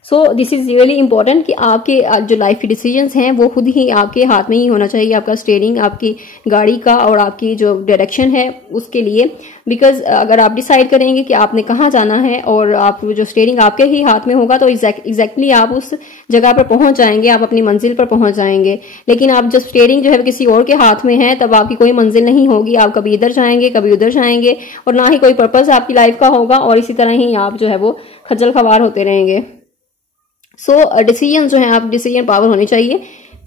सो दिस इज रियली इंपॉर्टेंट कि आपके जो लाइफ के डिसीजंस हैं वो खुद ही आपके हाथ में ही होना चाहिए, आपका स्टीयरिंग आपकी गाड़ी का और आपकी जो डायरेक्शन है उसके लिए। बिकॉज अगर आप डिसाइड करेंगे कि आपने कहाँ जाना है और आप जो स्टीयरिंग आपके ही हाथ में होगा तो एग्जैक्टली आप उस जगह पर पहुंच जाएंगे, आप अपनी मंजिल पर पहुंच जाएंगे। लेकिन आप जब स्टीयरिंग जो है किसी और के हाथ में है तब आपकी कोई मंजिल नहीं होगी, आप कभी इधर जाएंगे कभी उधर जाएंगे और ना ही कोई पर्पज आपकी लाइफ का होगा, और इसी तरह ही आप जो है वो खज्जल खवार होते रहेंगे। सो डिसीजन जो है आप डिसीजन पावर होनी चाहिए।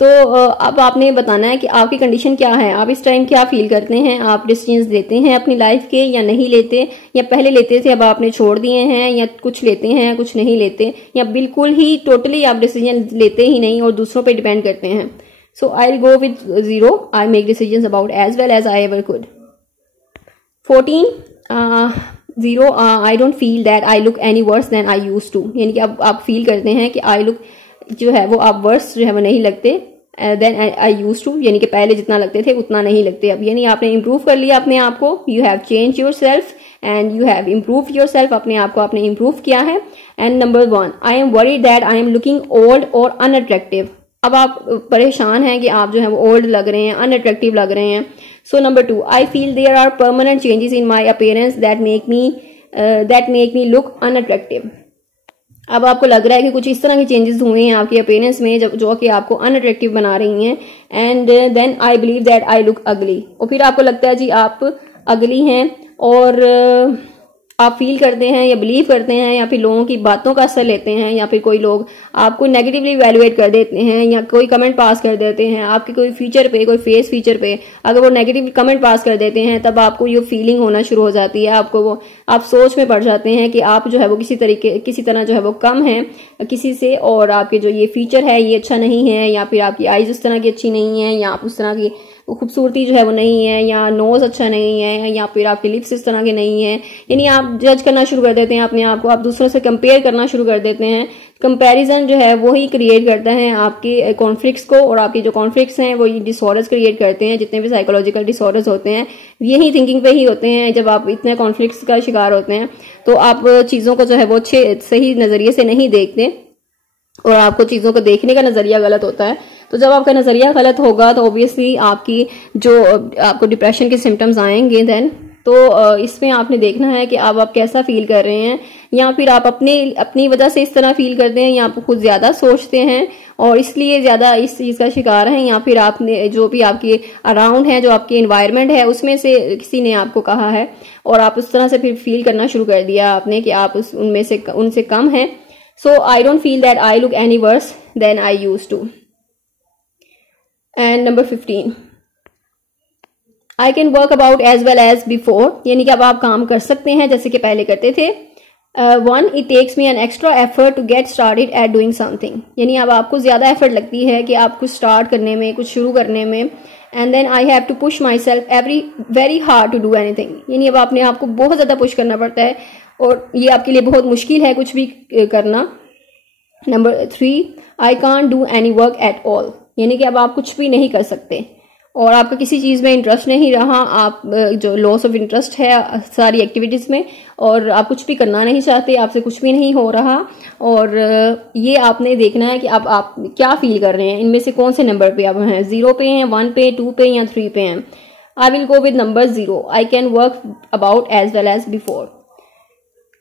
तो अब आपने बताना है कि आपकी कंडीशन क्या है, आप इस टाइम क्या फील करते हैं, आप डिसीजंस लेते हैं अपनी लाइफ के या नहीं लेते, या पहले लेते थे अब आपने छोड़ दिए हैं, या कुछ लेते हैं कुछ नहीं लेते, या बिल्कुल ही टोटली आप डिसीजन लेते ही नहीं और दूसरों पे डिपेंड करते हैं। So I will go with 0, I make decisions about as well as I ever could. 14, 0, I don't feel that I look any worse than I use to, यानी कि अब आप फील करते हैं कि आई लुक जो है वो आप वर्स जो है वो नहीं लगते देन आई यूज टू, यानी कि पहले जितना लगते थे उतना नहीं लगते अब, यानी आपने इम्प्रूव कर लिया अपने आप को। You have change your self and you have improve your self, अपने आप को आपने इम्प्रूव किया है। And number 1, I am worried that I am looking old और अनअट्रैक्टिव, अब आप परेशान हैं कि आप जो है वो ओल्ड लग रहे हैं, अनअट्रैक्टिव लग रहे हैं। So number 2, I feel there are permanent changes in my appearance that make me look unattractive, अब आपको लग रहा है कि कुछ इस तरह के चेंजेस हुए हैं आपके अपीयरेंस में जो कि आपको अनअट्रैक्टिव बना रही हैं। And then I believe that I look ugly, और फिर आपको लगता है जी आप अगली हैं, और आप फील करते हैं या बिलीव करते हैं या फिर लोगों की बातों का असर लेते हैं, या फिर कोई लोग आपको नेगेटिवली इवैल्यूएट कर देते हैं या कोई कमेंट पास कर देते हैं आपके कोई फीचर पे, कोई फेस फीचर पे, अगर वो नेगेटिव कमेंट पास कर देते हैं तब आपको ये फीलिंग होना शुरू हो जाती है, आपको वो आप सोच में पड़ जाते हैं कि आप जो है वो किसी तरह जो है वो कम है किसी से, और आपके जो ये फीचर है ये अच्छा नहीं है, या फिर आपकी आईज उस तरह की अच्छी नहीं है, या आप उस तरह की खूबसूरती जो है वो नहीं है, या नोज अच्छा नहीं है, या फिर आपके लिप्स इस तरह के नहीं है, यानी आप जज करना शुरू कर देते हैं अपने आप को, आप दूसरों से कंपेयर करना शुरू कर देते हैं। कंपैरिजन जो है वो ही क्रिएट करता है आपके कॉन्फ्लिक्ट्स को, और आपके जो कॉन्फ्लिक्ट्स हैं वो डिसऑर्डर्स क्रिएट करते हैं, जितने भी साइकोलॉजिकल डिसऑर्डर्स होते हैं यही थिंकिंग पे ही होते हैं। जब आप इतने कॉन्फ्लिक्ट्स का शिकार होते हैं तो आप चीजों को जो है वो अच्छे सही नजरिए से नहीं देखते, और आपको चीजों को देखने का नजरिया गलत होता है। तो जब आपका नजरिया गलत होगा तो ऑब्वियसली आपकी जो आपको डिप्रेशन के सिम्टम्स आएंगे देन, तो इसमें आपने देखना है कि अब आप कैसा फील कर रहे हैं, या फिर आप अपनी वजह से इस तरह फील करते हैं, या आप खुद ज्यादा सोचते हैं और इसलिए ज्यादा इस चीज का शिकार हैं, या फिर आपने जो भी आपके अराउंड है, जो आपकी एनवायरनमेंट है उसमें से किसी ने आपको कहा है और आप उस तरह से फिर फील करना शुरू कर दिया आपने कि आप उनसे कम हैं। So I don't feel that I look any worse than I used to. And number 15, I can work about as well as before, यानी कि अब आप काम कर सकते हैं जैसे कि पहले करते थे। 1, it takes me an extra effort to get started at doing something, यानी अब आपको ज्यादा एफर्ट लगती है कि आप कुछ स्टार्ट करने में, कुछ शुरू करने में। And then I have to push myself very hard to do anything, यानी अब अपने आप को बहुत ज्यादा पुश करना पड़ता है और ये आपके लिए बहुत मुश्किल है कुछ भी करना। Number 3, I can't do any work at all, यानी कि अब आप कुछ भी नहीं कर सकते और आपका किसी चीज में इंटरेस्ट नहीं रहा, आप जो लॉस ऑफ इंटरेस्ट है सारी एक्टिविटीज में, और आप कुछ भी करना नहीं चाहते, आपसे कुछ भी नहीं हो रहा। और ये आपने देखना है कि अब आप क्या फील कर रहे हैं, इनमें से कौन से नंबर पे आप हैं, 0 पे हैं, 1 पे, 2 पे या 3 पे हैं। I will go with number 0, I can work about as well as before.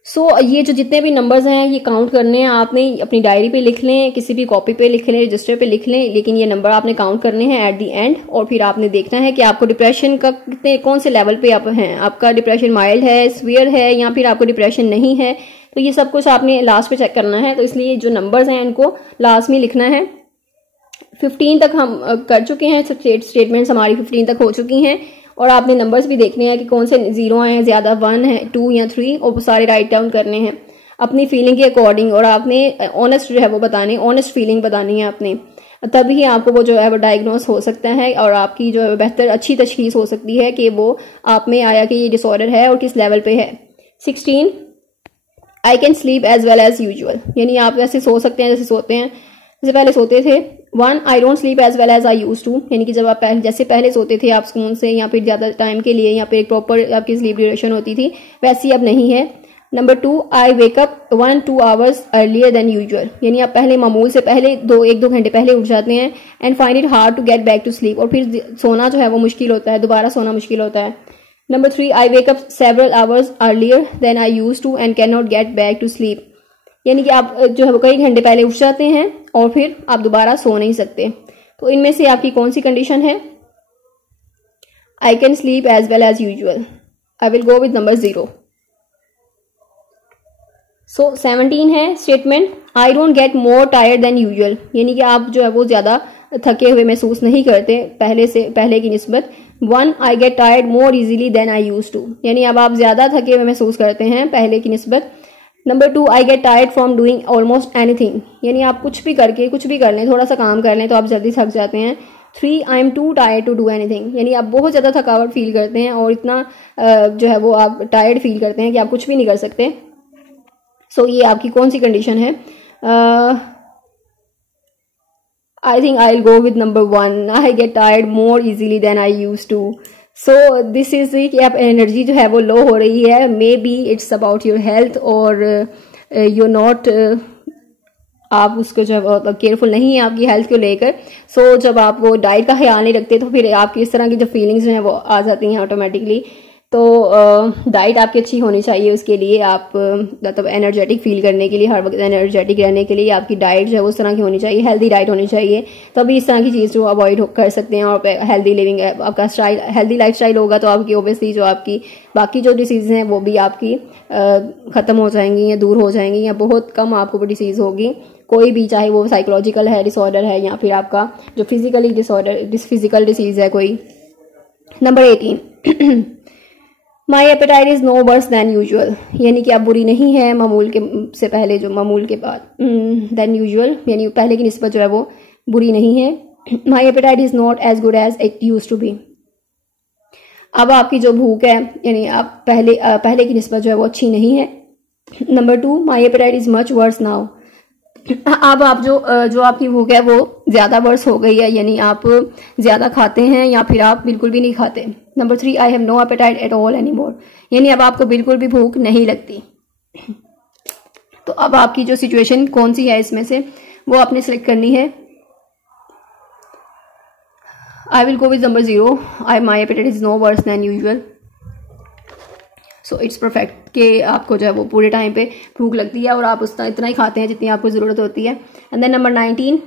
So ये जो जितने भी नंबर्स हैं ये काउंट करने हैं आपने, अपनी डायरी पे लिख लें, किसी भी कॉपी पे लिख लें, रजिस्टर पे लिख लें, लेकिन ये नंबर आपने काउंट करने हैं एट द एंड। और फिर आपने देखना है कि आपको डिप्रेशन का कौन से लेवल पे आप हैं, आपका डिप्रेशन माइल्ड है, सीवियर है, या फिर आपको डिप्रेशन नहीं है। तो ये सब कुछ आपने लास्ट पे चेक करना है। तो इसलिए जो नंबर्स हैं इनको लास्ट में लिखना है। 15 तक हम कर चुके हैं, स्टेटमेंट्स हमारी 15 तक हो चुकी हैं, और आपने नंबर्स भी देखने हैं कि कौन से 0 हैं, ज्यादा 1 है, 2 या 3, और सारे राइट डाउन करने हैं। अपनी फीलिंग के अकॉर्डिंग, और आपने ऑनेस्ट जो है वो बतानी, ऑनेस्ट फीलिंग बतानी है आपने, तभी आपको वो जो है वो डायग्नोस हो सकता है और आपकी जो है बेहतर अच्छी तशखीस हो सकती है कि वो आप में आया कि ये डिसऑर्डर है और किस लेवल पे है। 16, I can sleep as well as usual, यानी आप वैसे सो सकते हैं जैसे सोते हैं, जैसे पहले सोते थे। 1, I don't sleep as well as I use to, यानी कि जब आप जैसे पहले सोते थे आप सुकून से या फिर ज्यादा टाइम के लिए या फिर एक प्रॉपर आपकी स्लीप ड्यूरेशन होती थी, वैसी अब नहीं है। Number 2, I wake up 1-2 hours earlier than usual, यानी आप पहले मामूल से पहले 1-2 घंटे पहले उठ जाते हैं। And find it hard to get back to sleep, और फिर सोना जो है वो मुश्किल होता है, दोबारा सोना मुश्किल होता है। Number 3, I wake up several hours earlier than I use to and can not get back to sleep, यानी कि आप जो है वो कई घंटे पहले उठ जाते हैं और फिर आप दोबारा सो नहीं सकते। तो इनमें से आपकी कौन सी कंडीशन है? I can sleep as well as usual. I will go with number 0। So 17 है statement, I don't get more tired than usual, यानी कि आप जो है वो ज्यादा थके हुए महसूस नहीं करते पहले की निस्बत। 1, I get tired more easily than I use to, यानी अब आप ज्यादा थके हुए महसूस करते हैं पहले की निस्बत। Number 2, I get tired from doing almost anything, यानी आप कुछ भी कर लें, थोड़ा सा काम कर लें तो आप जल्दी थक जाते हैं। 3, I am too tired to do anything, यानी आप बहुत ज्यादा थकावट फील करते हैं और इतना जो है वो आप टायर्ड फील करते हैं कि आप कुछ भी नहीं कर सकते। सो ये आपकी कौन सी कंडीशन है? I think I will go with number 1, I get tired more easily than I use to. So this is कि आप एनर्जी जो है वो लो हो रही है, may be it's about your health, और यू नॉट आप उसको जो है केयरफुल नहीं है आपकी हेल्थ को लेकर। सो जब आप वो डाइट का ख्याल नहीं रखते तो फिर आपकी इस तरह की जो फीलिंग्स हैं वो आ जाती हैं ऑटोमेटिकली। तो डाइट आपकी अच्छी होनी चाहिए, उसके लिए आप मतलब एनर्जेटिक फील करने के लिए, हर वक्त एनर्जेटिक रहने के लिए आपकी डाइट जो है उस तरह की होनी चाहिए, हेल्दी डाइट होनी चाहिए, तभी इस तरह की चीज़ जो अवॉइड कर सकते हैं। और हेल्दी लिविंग आपका स्टाइल, हेल्दी लाइफ स्टाइल होगा तो आपकी ओबियसली जो आपकी बाकी जो डिसीज़ हैं वो भी आपकी ख़त्म हो जाएंगी या दूर हो जाएंगी, या बहुत कम आपको वो डिसीज़ होगी, कोई भी, चाहे वो साइकोलॉजिकल है डिसऑर्डर है या फिर आपका जो फिजिकली फिजिकल डिसीज़ है कोई। Number 18, my appetite is no worse than usual, यानी कि आप बुरी नहीं है मामूल के से पहले, जो मामूल के बाद दैन यूजुअल, यानी पहले की निस्बत जो है वो बुरी नहीं है। My appetite is not as good as it used to be, अब आपकी जो भूख है यानी आप पहले की निस्बत जो है वो अच्छी नहीं है। Number 2, my appetite is much worse now, अब आप जो आपकी भूख है वो ज्यादा वर्स हो गई है, यानी आप ज्यादा खाते हैं या फिर आप बिल्कुल भी नहीं खाते। Number 3, I have no appetite at all any more, यानी अब आपको बिल्कुल भी भूख नहीं लगती। तो अब आपकी जो सिचुएशन कौन सी है इसमें से वो आपने सेलेक्ट करनी है। I will go with number 0, my appetite is no worse than usual. So it's perfect कि आपको जो है वो पूरे टाइम पे भूख लगती है और आप इतना ही खाते हैं जितनी आपको ज़रूरत होती है। And then number 19,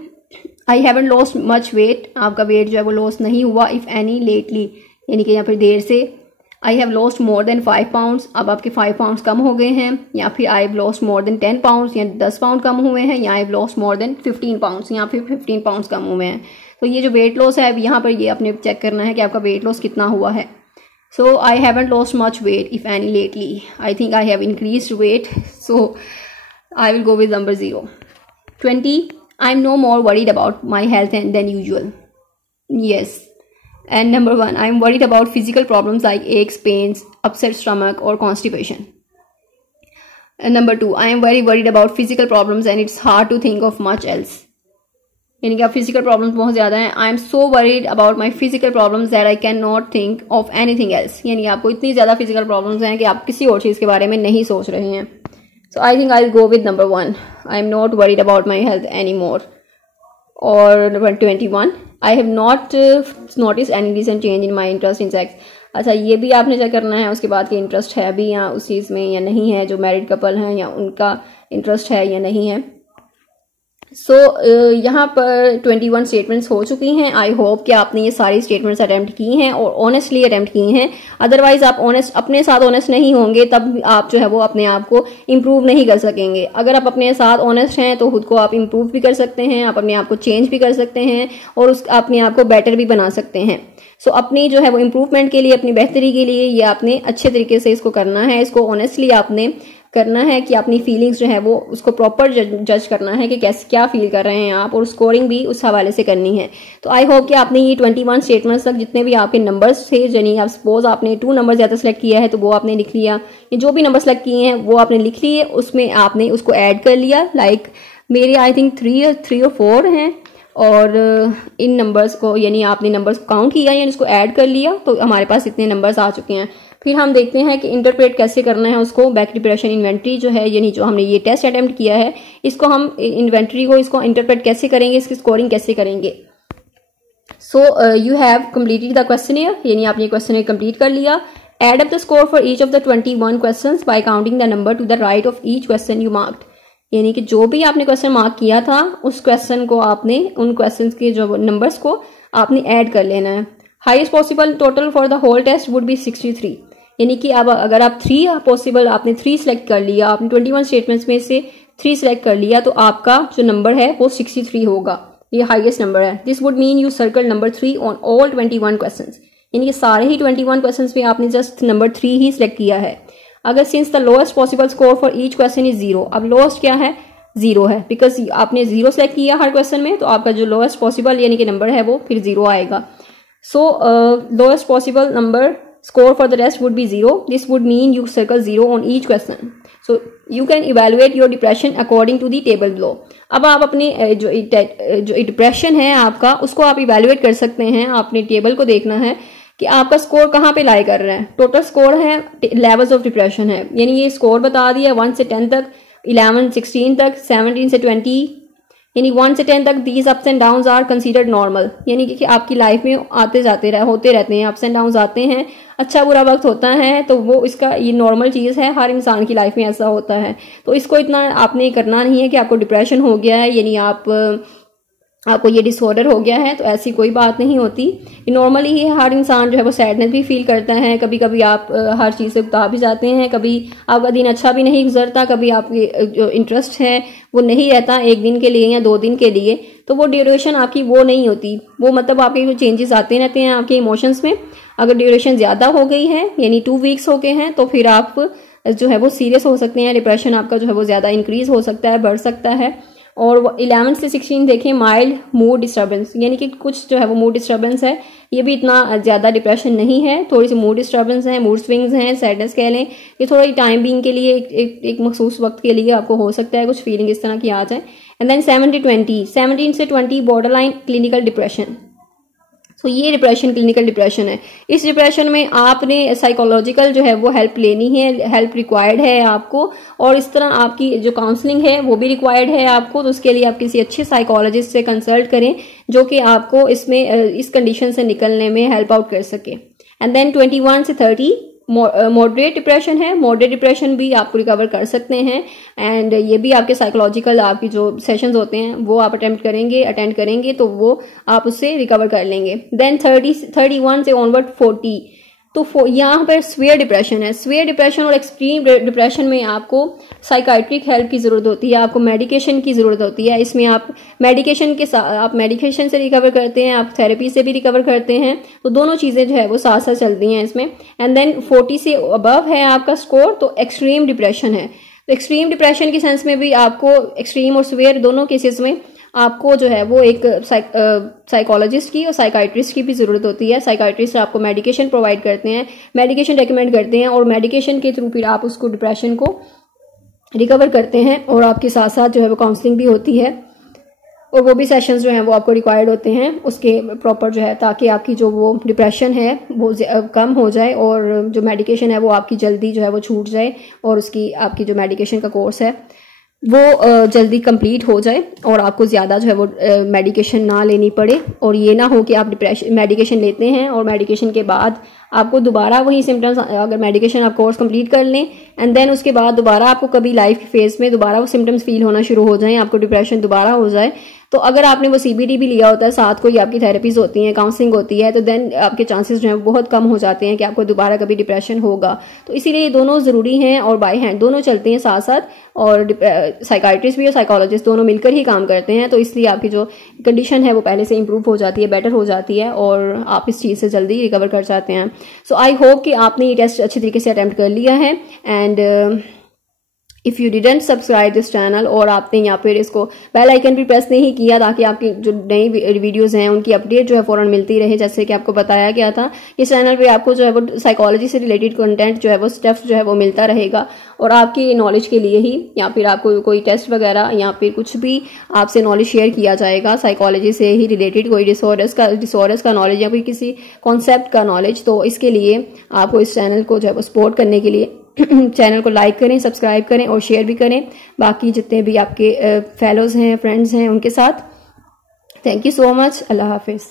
I haven't lost much weight, आपका वेट जो है वो लॉस नहीं हुआ इफ़ एनी लेटली, यानी कि यहाँ पर देर से। आई have lost more than 5 pounds, अब आपके 5 पाउंड्स कम हो गए हैं, या फिर आई have lost more than 10 pounds, या 10 पाउंड कम हुए हैं, या आई have lost more than 15 pounds, या फिर 15 पाउंड्स कम हुए हैं। तो ये जो वेट लॉस है अब यहाँ पर ये आपने चेक करना है कि आपका वेट लॉस कितना हुआ है। So I haven't lost much weight if any lately. I think I have increased weight. So I will go with number 0. 20, I'm no more worried about my health than usual. Yes. And number 1, I'm worried about physical problems like aches, pains, upset stomach or constipation. And number 2, I am very worried about physical problems and it's hard to think of much else. यानी कि आप physical problems बहुत ज़्यादा हैं। I am so worried about my physical problems that I can not think of anything else, यानी आपको इतनी ज़्यादा फिजिकल प्रॉब्लम्स हैं कि आप किसी और चीज़ के बारे में नहीं सोच रहे हैं। So I think I will go with number 1, I am not worried about my health any more. और number 21, I have not notice any recent change in my interest in sex. अच्छा, ये भी आपने चेक करना है उसके बाद कि इंटरेस्ट है अभी या उस चीज़ में या नहीं है, जो मैरिड कपल हैं या उनका इंटरेस्ट है या नहीं है। सो यहाँ पर 21 स्टेटमेंट्स हो चुकी हैं। आई होप कि आपने ये सारी स्टेटमेंट्स अटेम्प्ट की हैं और ऑनेस्टली अटेम्प्ट की हैं। अदरवाइज आप अपने साथ ऑनेस्ट नहीं होंगे तब आप जो है वो अपने आप को इम्प्रूव नहीं कर सकेंगे। अगर आप अपने साथ ऑनेस्ट हैं तो खुद को आप इम्प्रूव भी कर सकते हैं, आप अपने आप को चेंज भी कर सकते हैं और अपने आप को बेटर भी बना सकते हैं। सो अपनी जो है वो इम्प्रूवमेंट के लिए, अपनी बेहतरी के लिए ये आपने अच्छे तरीके से इसको करना है। इसको ऑनेस्टली आपने करना है कि अपनी फीलिंग्स जो है वो उसको प्रॉपर जज करना है कि कैसे क्या फील कर रहे हैं आप, और स्कोरिंग भी उस हवाले से करनी है। तो आई होप कि आपने ये 21 स्टेटमेंट्स तक जितने भी आपके नंबर्स थे, यानी आप सपोज आपने 2 नंबर ज्यादा सेलेक्ट किया है तो वो आपने लिख लिया, ये जो भी नंबर सेलेक्ट किए हैं वो आपने लिख लिए, उसमें आपने उसको ऐड कर लिया। लाइक मेरे आई थिंक 3 और 4 हैं, और इन नंबर्स को यानी आपने नंबर्स को काउंट किया यानी इसको ऐड कर लिया, तो हमारे पास इतने नंबर्स आ चुके हैं। फिर हम देखते हैं कि इंटरप्रेट कैसे करना है उसको। बैक डिप्रेशन इन्वेंट्री जो है, यानी जो हमने ये टेस्ट अटेम्प्ट किया है, इसको हम इन्वेंट्री को इसको इंटरप्रेट कैसे करेंगे, इसकी स्कोरिंग कैसे करेंगे। So you have completed the questionnaire, यानी आपने क्वेश्चनियर कंप्लीट कर लिया। Add up the score for each of the 21 questions by counting the number to the right of each question you marked, यानी कि जो भी आपने क्वेश्चन मार्क किया था उस क्वेश्चन को आपने उन क्वेश्चन के जो नंबर्स को आपने ऐड कर लेना है। Highest possible total for the whole test would be 63, यानी कि अब अगर आप 3 पॉसिबल आपने 3 सेलेक्ट कर लिया, आपने 21 स्टेटमेंट्स में से 3 सेलेक्ट कर लिया, तो आपका जो नंबर है वो 63 होगा, ये हाईएस्ट नंबर है। This would mean you circle number 3 on all 21 question, यानी कि सारे ही 21 क्वेश्चन में आपने जस्ट नंबर 3 ही सिलेक्ट किया है। अगर since the lowest possible score for each question is 0, अब लोएस्ट क्या है, 0 है, बिकॉज आपने 0 सेलेक्ट किया हर क्वेश्चन में, तो आपका जो लोएस्ट पॉसिबल यानी कि नंबर है वो फिर 0 आएगा। So lowest possible number score for the rest would be 0. This would mean you circle 0 on each question. So you can evaluate your depression according to the table below. अब आप अपनी जो डिप्रेशन है आपका, उसको आप इवेल्युएट कर सकते हैं। आपने टेबल को देखना है कि आपका स्कोर कहाँ पे लाई कर रहा है। टोटल स्कोर है, लेवल्स ऑफ डिप्रेशन है, यानी ये स्कोर बता दिया 1 से 10 तक, 11 16 तक, 17 से 20, यानी 1 से 10 तक these ups and downs are considered normal, यानी कि आपकी लाइफ में आते जाते होते रहते हैं, अप्स एंड डाउन्स आते हैं, अच्छा बुरा वक्त होता है, तो वो इसका ये नॉर्मल चीज है, हर इंसान की लाइफ में ऐसा होता है। तो इसको इतना आपने करना नहीं है कि आपको डिप्रेशन हो गया है, यानी आपको ये डिसऑर्डर हो गया है, तो ऐसी कोई बात नहीं होती। नॉर्मली ही हर इंसान जो है वो सैडनेस भी फील करता है, कभी कभी आप हर चीज़ से उतार भी जाते हैं, कभी आपका दिन अच्छा भी नहीं गुजरता, कभी आपकी जो इंटरेस्ट है वो नहीं रहता 1 दिन के लिए या 2 दिन के लिए, तो वो ड्यूरेशन आपकी वो नहीं होती, वो मतलब आपके जो चेंजेस आते रहते हैं आपके इमोशंस में। अगर ड्यूरेशन ज़्यादा हो गई है यानी 2 वीक्स हो गए हैं, तो फिर आप जो है वो सीरियस हो सकते हैं, डिप्रेशन आपका जो है वो ज़्यादा इंक्रीज हो सकता है, बढ़ सकता है। और 11 से 16 देखें माइल्ड मूड डिस्टर्बेंस, यानी कि कुछ जो है वो मूड डिस्टर्बेंस है, ये भी इतना ज़्यादा डिप्रेशन नहीं है, थोड़ी सी मूड डिस्टर्बेंस है, मूड स्विंग्स हैं, सैडनेस कह लें, ये थोड़ा टाइम बीइंग के लिए एक मखसूस वक्त के लिए आपको हो सकता है कुछ फीलिंग इस तरह की आ जाए। एंड देन 17 से 20 बॉर्डर लाइन क्लिनिकल डिप्रेशन, तो ये डिप्रेशन क्लिनिकल डिप्रेशन है। इस डिप्रेशन में आपने साइकोलॉजिकल जो है वो हेल्प लेनी है, हेल्प रिक्वायर्ड है आपको, और इस तरह आपकी जो काउंसलिंग है वो भी रिक्वायर्ड है आपको, तो उसके लिए आप किसी अच्छे साइकोलॉजिस्ट से कंसल्ट करें जो कि आपको इसमें इस कंडीशन से निकलने में हेल्प आउट कर सके। एंड देन 21 से 30 मॉडरेट डिप्रेशन है, मॉडरेट डिप्रेशन भी आपको रिकवर कर सकते हैं, एंड ये भी आपके साइकोलॉजिकल आपकी जो सेशंस होते हैं वो आप अटेंड करेंगे तो वो आप उससे रिकवर कर लेंगे। देन 31 से ऑनवर्ड 40, तो यहाँ पर स्वेयर डिप्रेशन है। स्वेयर डिप्रेशन और एक्सट्रीम डिप्रेशन में आपको साइकाइट्रिक हेल्प की जरूरत होती है, आपको मेडिकेशन की जरूरत होती है। इसमें आप मेडिकेशन के साथ आप मेडिकेशन से रिकवर करते हैं, आप थेरेपी से भी रिकवर करते हैं, तो दोनों चीजें जो है वो साथ साथ चलती हैं इसमें। एंड देन 40 से अबव है आपका स्कोर, तो एक्सट्रीम डिप्रेशन है। तो एक्सट्रीम डिप्रेशन के सेंस में भी आपको एक्सट्रीम और स्वेयर दोनों केसेस में आपको जो है वो एक साइकोलॉजिस्ट की और साइकाइट्रिस्ट की भी जरूरत होती है। साइकाइट्रिस्ट आपको मेडिकेशन प्रोवाइड करते हैं, मेडिकेशन रेकमेंड करते हैं, और मेडिकेशन के थ्रू फिर आप उसको डिप्रेशन को रिकवर करते हैं, और आपके साथ साथ जो है वो काउंसलिंग भी होती है, और वो भी सेशंस जो हैं वो आपको रिक्वायर्ड होते हैं उसके प्रॉपर जो है, ताकि आपकी जो वो डिप्रेशन है वो कम हो जाए, और जो मेडिकेशन है वो आपकी जल्दी जो है वो छूट जाए, और उसकी आपकी जो मेडिकेशन का कोर्स है वो जल्दी कंप्लीट हो जाए, और आपको ज़्यादा जो है वो मेडिकेशन ना लेनी पड़े। और ये ना हो कि आप मेडिकेशन लेते हैं और मेडिकेशन के बाद आपको दोबारा वही सिम्टम्स, अगर मेडिकेशन आप कोर्स कंप्लीट कर लें एंड देन उसके बाद दोबारा आपको कभी लाइफ के फेज में दोबारा वो सिम्टम्स फील होना शुरू हो जाएं, आपको डिप्रेशन दोबारा हो जाए, तो अगर आपने वो CBD भी लिया होता है, साथ कोई आपकी थेरेपीज होती हैं, काउंसलिंग होती है, तो देन आपके चांसेस जो है बहुत कम हो जाते हैं कि आपको दोबारा कभी डिप्रेशन होगा। तो इसीलिए ये दोनों जरूरी हैं, और बाय हैंड दोनों चलते हैं साथ साथ, और साइकाइट्रिस्ट भी और साइकोलॉजिस्ट दोनों मिलकर ही काम करते हैं। तो इसलिए आपकी जो कंडीशन है वो पहले से इंप्रूव हो जाती है, बेटर हो जाती है, और आप इस चीज़ से जल्दी रिकवर कर जाते हैं। सो आई होप कि आपने ये टेस्ट अच्छी तरीके से अटेम्प्ट कर लिया है, and if you didn't subscribe this channel, और आपने यहाँ पर इसको बेल आइकन भी प्रेस नहीं किया ताकि आपकी जो नई वीडियोस हैं उनकी अपडेट जो है फौरन मिलती रहे, जैसे कि आपको बताया गया था। इस चैनल पे आपको जो है वो साइकोलॉजी से रिलेटेड कंटेंट जो है वो स्टेप्स जो है वो मिलता रहेगा, और आपकी नॉलेज के लिए ही, या फिर आपको कोई टेस्ट वगैरह या फिर कुछ भी आपसे नॉलेज शेयर किया जाएगा साइकोलॉजी से ही रिलेटेड, कोई डिसऑर्डर्स का नॉलेज या कोई किसी कॉन्सेप्ट का नॉलेज। तो इसके लिए आपको इस चैनल को जो है वो सपोर्ट करने के लिए चैनल को लाइक करें, सब्सक्राइब करें और शेयर भी करें बाकी जितने भी आपके फेलोज हैं, फ्रेंड्स हैं, उनके साथ। Thank you so much. Allah Hafiz.